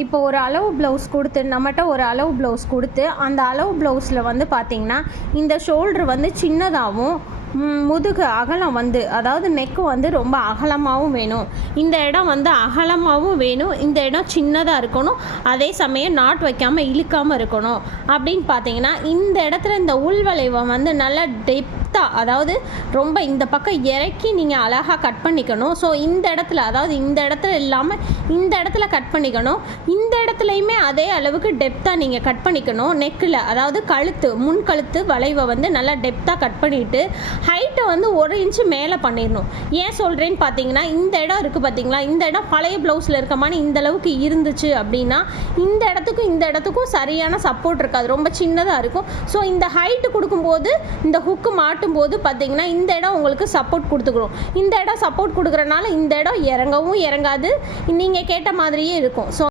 இப்போ ஒரு அளவு ப்ளவுஸ் கொடுத்து நம்மகிட்ட ஒரு அளவு ப்ளவுஸ் கொடுத்து அந்த அளவு ப்ளவுஸில் வந்து பார்த்திங்கன்னா இந்த ஷோல்ட்ரு வந்து சின்னதாகவும் முதுகு அகலம் வந்து அதாவது நெக்கு வந்து ரொம்ப அகலமாகவும் வேணும், இந்த இடம் வந்து அகலமாகவும் வேணும், இந்த இடம் சின்னதாக இருக்கணும், அதே சமயம் நாட் வைக்காமல் இழுக்காமல் இருக்கணும் அப்படின்னு பார்த்தீங்கன்னா இந்த இடத்துல இந்த உள்வளைவை வந்து நல்லா அதாவது ரொம்ப இந்த பக்கம் இறக்கி நீங்கள் அழகாக கட் பண்ணிக்கணும். ஸோ இந்த இடத்துல அதாவது இந்த இடத்துல இல்லாமல் இந்த இடத்துல கட் பண்ணிக்கணும். இந்த இடத்துலையுமே அதே அளவுக்கு டெப்த்தாக நீங்கள் கட் பண்ணிக்கணும். நெக்கில் அதாவது கழுத்து முன் கழுத்து வளைவை வந்து நல்லா டெப்த்தாக கட் பண்ணிவிட்டு ஹைட்டை வந்து 1 இன்ச்சு மேலே பண்ணிடணும். ஏன் சொல்கிறேன்னு பார்த்தீங்கன்னா இந்த இடம் இருக்குது பார்த்தீங்களா, இந்த இடம் பழைய ப்ளவுஸில் இருக்க மாதிரி இந்த அளவுக்கு இருந்துச்சு அப்படின்னா இந்த இடத்துக்கும் சரியான சப்போர்ட் இருக்காது, ரொம்ப சின்னதாக இருக்கும். ஸோ இந்த ஹைட்டு கொடுக்கும்போது இந்த ஹுக்கு மாட்டும்போது பார்த்தீங்கன்னா இந்த இடம் உங்களுக்கு சப்போர்ட் கொடுத்துக்கிறோம். இந்த இடம் சப்போர்ட் கொடுக்குறனால இந்த இடம் இறங்கவும் இறங்காது, நீங்கள் கேட்ட மாதிரியே இருக்கும். ஸோ